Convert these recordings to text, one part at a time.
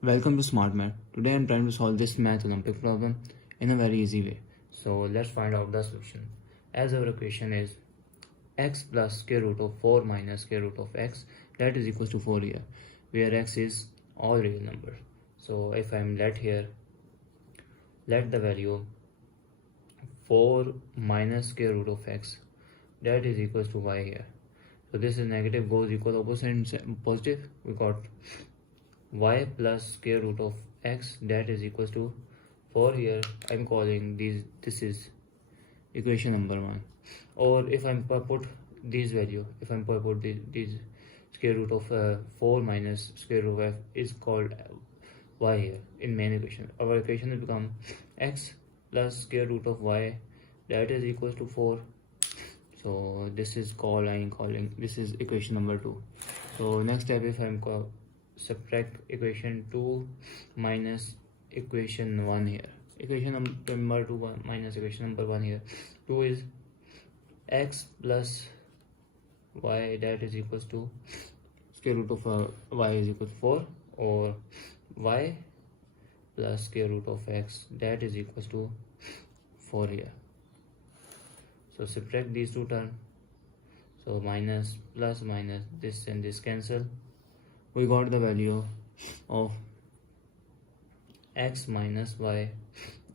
Welcome to Smart Math. Today I am trying to solve this math Olympic problem in a very easy way. So let's find out the solution. As our equation is x plus square root of 4 minus square root of x, that is equals to 4 here, where x is all real numbers. So if I am let the value 4 minus square root of x, that is equals to y here. So this is negative goes equal opposite and positive. We got y plus square root of x, that is equals to 4 here. I'm calling this is equation number 1. Or if I'm put this value, if I'm put this square root of 4 minus square root of f is called y here in main equation. Our equation will become x plus square root of y, that is equals to 4. So this is I'm calling this is equation number 2. So next step, if I'm subtract equation 2 minus equation 1 here, equation number 2 minus equation number 1 here. 2 is x plus y, that is equals to square root of y is equal to 4, or y plus square root of x, that is equals to 4 here. So subtract these two terms. So minus plus minus, this and this cancel. We got the value of x minus y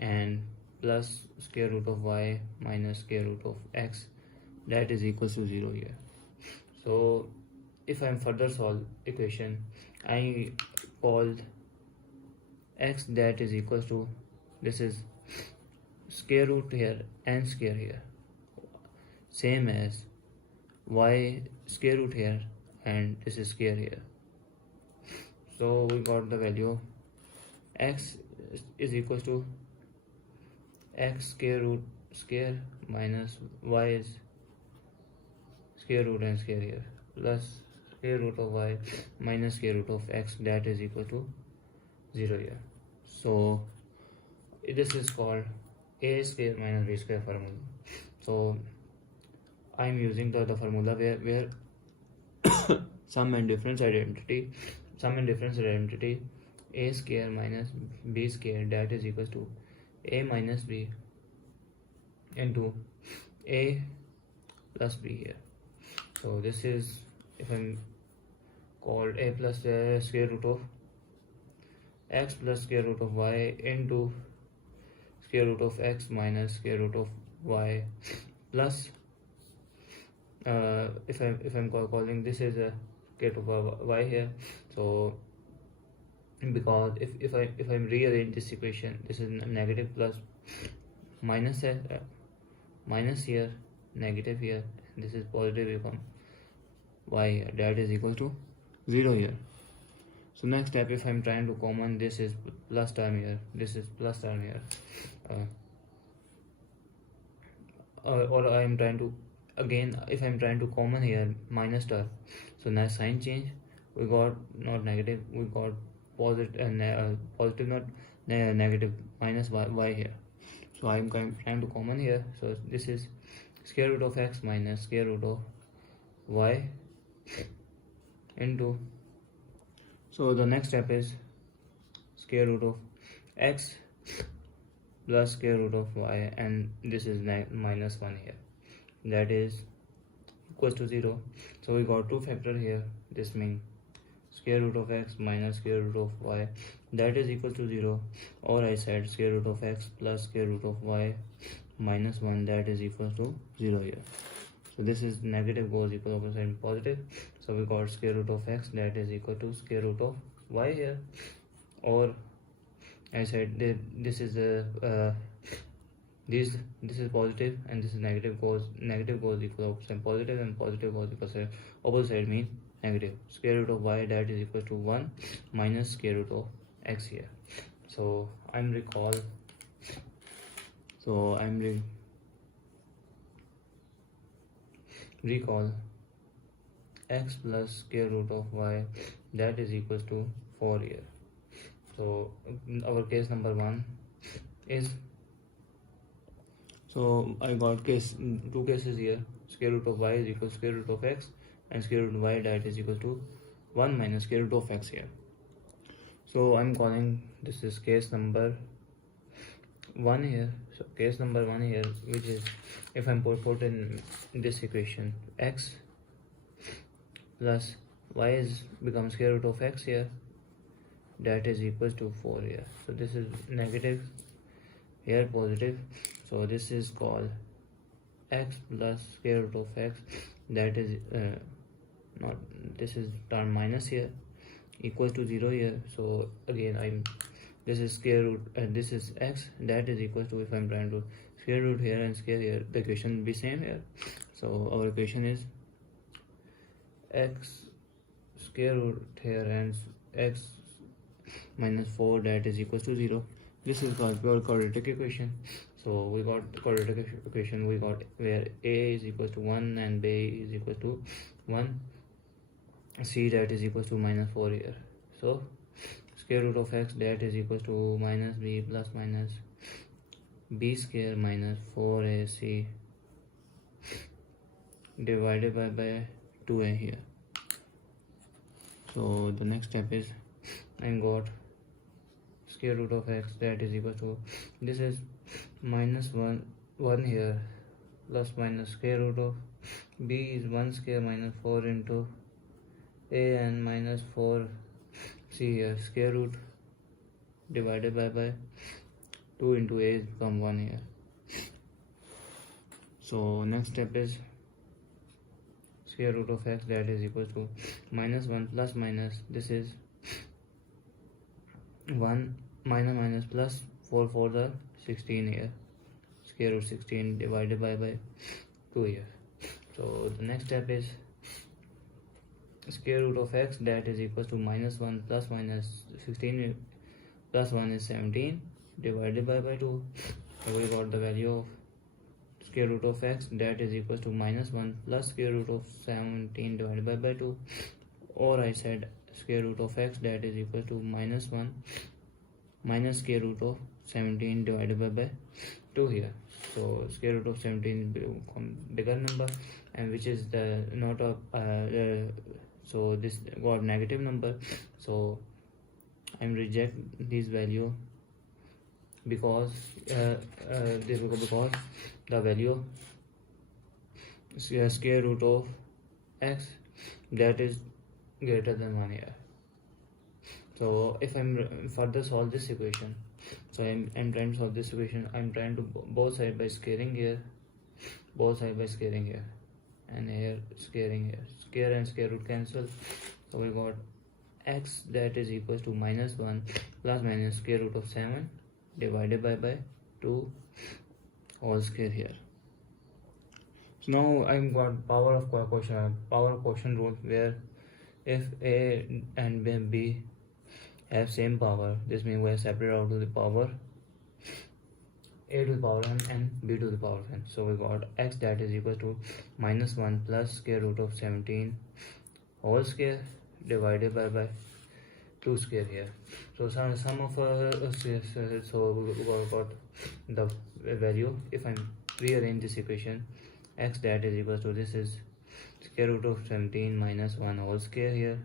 and plus square root of y minus square root of x, that is equals to 0 here. So if I am further solve equation, I called x, that is equals to, this is square root here and square here, same as y square root here and this is square here. So we got the value x is equals to x square root square minus y is square root and square here, plus square root of y minus square root of x, that is equal to 0 here. So this is called a square minus b square formula. So I'm using the formula where sum and difference identity a square minus b square, that is equals to a minus b into a plus b here. So this is, if I'm called a plus square root of x plus square root of y into square root of x minus square root of y, plus if I'm calling this is a square root of y here. So because if I'm rearrange this equation, this is negative plus minus minus here, negative here, and this is positive, become y here, that is equal to 0 here. So next step, if I'm trying to common, this is plus term here, this is plus term here, or I'm trying to, again, if I'm trying to common here minus term, so now sign change, we got not negative, we got positive, and positive not negative, minus y here. So I'm trying to common here, so this is square root of x minus square root of y into, so the next step is square root of x plus square root of y, and this is minus 1 here, that is equals to 0. So we got two factor here, this means square root of x minus square root of y, that is equal to 0, or I said square root of x plus square root of y minus 1, that is equal to 0 here. So this is negative goes equal opposite and positive. So we got square root of x, that is equal to square root of y here, or I said this is this is positive and this is negative goes equal opposite and positive goes equal opposite side mean negative. Square root of y, that is equal to 1 minus square root of x here. So I'm recall x plus square root of y, that is equals to 4 here. So our case number 1 is, so I got two cases here, square root of y is equal to square root of x, and square root of y, that is equal to 1 minus square root of x here. So I'm calling this is case number 1 here. So case number 1 here, which is if I'm put in this equation, x plus y is becomes square root of x here, that is equals to 4 here. So this is negative, here positive, so this is called x plus square root of x, that is not, this is term minus here, equals to 0 here. So again this is square root and this is x, that is equals to, if I'm trying to square root here and square here, the equation will be same here. So our equation is x square root here and x minus 4, that is equals to 0. This is called pure quadratic equation. So we got quadratic equation, we got where a is equals to 1 and b is equals to 1, c that is equals to minus 4 here. So square root of x, that is equals to minus b plus minus b square minus 4ac divided by 2a here. So the next step is I got square root of x, that is equal to, this is minus 1 here, plus minus square root of b is 1 square minus 4 into a and minus 4 c here, square root divided by 2 into a become 1 here. So next step is square root of x, that is equal to minus 1 plus minus, this is 1 minus plus 4 for the 16 here, square root 16 divided by 2 here. So the next step is square root of x, that is equal to minus 1 plus minus 16 plus 1 is 17 divided by 2. So we got the value of square root of x, that is equal to minus 1 plus square root of 17 divided by 2, or I said square root of x, that is equal to minus 1 minus square root of 17 divided by 2 here. So square root of 17 become bigger number, and which is the not of so this got negative number, so I'm reject this value because because the value square root of x, that is greater than 1 here. So if I'm further solve this equation, so I'm trying to solve this equation, I'm trying to both side by squaring here, and here squaring here, square and square root cancel. So we got x, that is equals to minus 1 plus minus square root of 7 divided by 2 all square here. So now I've got power of quotient rule, where if a and b have same power, this means we have separate out to the power a to the power n and b to the power n. So we got x, that is equal to minus 1 plus square root of 17 whole square divided by 2 square here. So sum of so we got the value. If I rearrange this equation, x, that is equal to, this is square root of 17 minus 1 whole square here,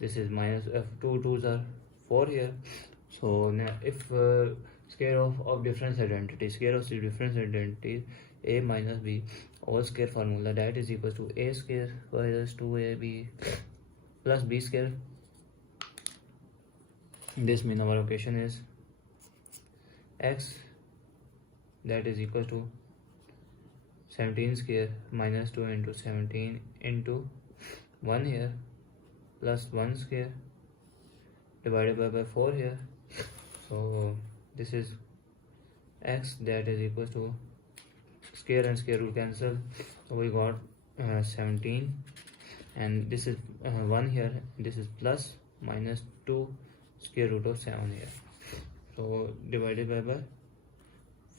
this is minus 2 2s are 4 here. So now if square of difference identity, a minus b all square formula, that is equal to a square minus 2ab plus b square. This means our equation is x, that is equal to 17 square minus 2 into 17 into 1 here plus 1 square divided by 4 here. So this is x, that is equal to square and square root cancel. So we got 17, and this is 1 here, this is plus minus 2 square root of 7 here. So divided by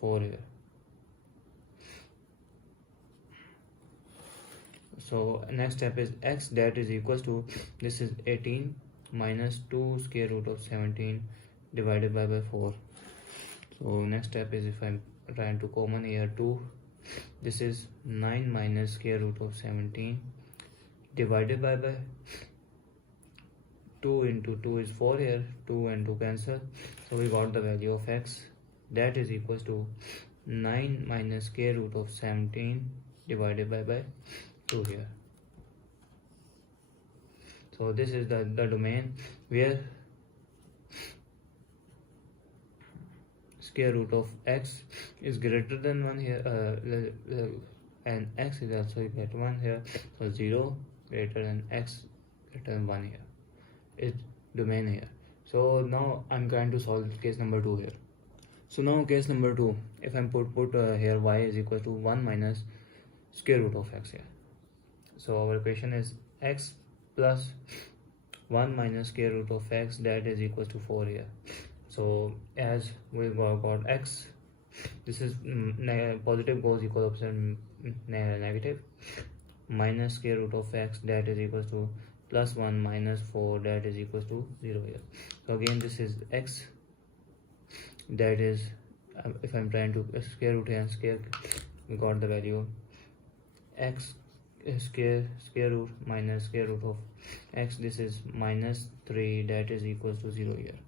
4 here. So next step is x, that is equals to, this is 18 minus 2 square root of 17 divided by 4. So next step is, if I'm trying to common here 2, this is 9 minus square root of 17 divided by 2 into 2 is 4 here, 2 and 2 cancel, so we got the value of x, that is equals to 9 minus square root of 17 divided by 2 here. So this is the domain where square root of x is greater than 1 here, and x is also equal to 1 here, so 0 greater than x greater than 1 here is domain here. So now I'm going to solve case number 2 here. So now case number 2, if I'm put here y is equal to 1 minus square root of x here. So our equation is x plus 1 minus square root of x, that is equal to 4 here. So as we got x, this is positive goes equal opposite negative, minus square root of x, that is equal to plus 1 minus 4, that is equal to 0 here. So again this is x, that is if I'm trying to square root here and square, we got the value x square root minus square root of x, this is minus 3, that is equals to 0 here.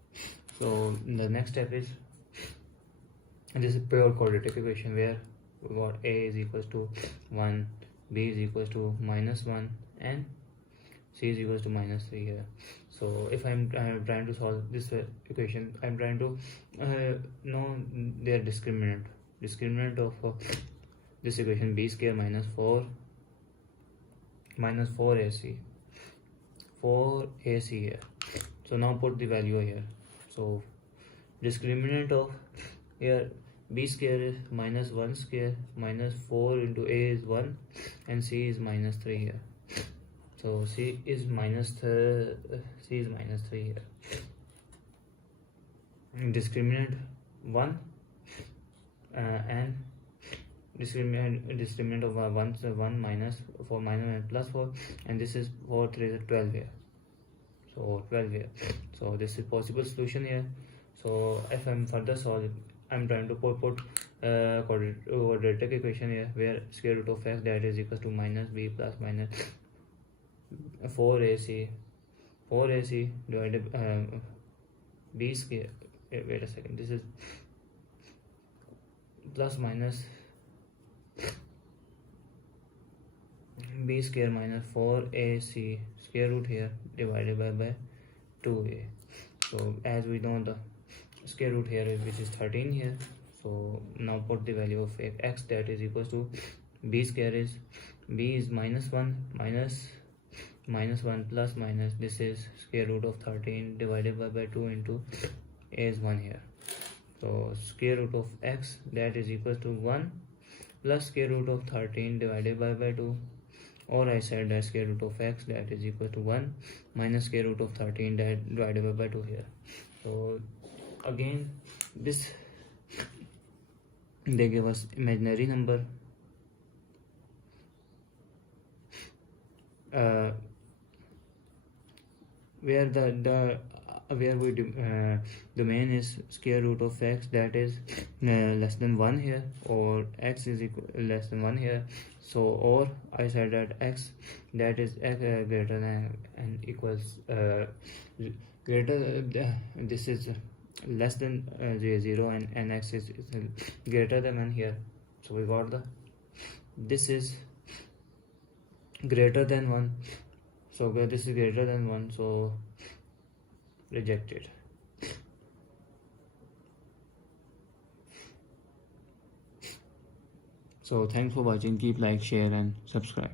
So the next step is, this is pure quadratic equation where we got a is equals to 1, b is equals to minus 1, and c is equals to minus 3 here. So if I'm trying to solve this equation, I'm trying to know their discriminant of this equation, b square minus 4ac here. So now put the value here. So discriminant of here, b square is minus 1 square minus 4 into a is 1 and c is minus 3 here. So c is minus 3 here. Discriminant 1 and discriminant of 1 minus 4 minus plus 4, and this is 4 3 is 12 here. So 12 here. So this is possible solution here. So if I'm further solve, I'm trying to put quadratic equation here where square root of x, that is equal to minus b plus minus 4ac divided b square, wait a second, this is plus minus b square minus 4ac square root here divided by 2a. So as we know the square root here is, which is 13 here. So now put the value of x, that is equals to b square is, b is minus 1 minus 1 plus minus, this is square root of 13 divided by 2 into a is 1 here. So square root of x, that is equals to 1 plus square root of 13 divided by 2, or I said that square root of x, that is equal to 1 minus square root of 13 divided by 2 here. So again this, they give us imaginary number where domain is square root of x, that is less than 1 here, or x is less than 1 here. So or I said that x, that is x greater than and equals greater this is less than 0 and x is greater than 1 here. So we got this is greater than 1, so this is greater than 1, so rejected. So thanks for watching. Keep like, share and subscribe.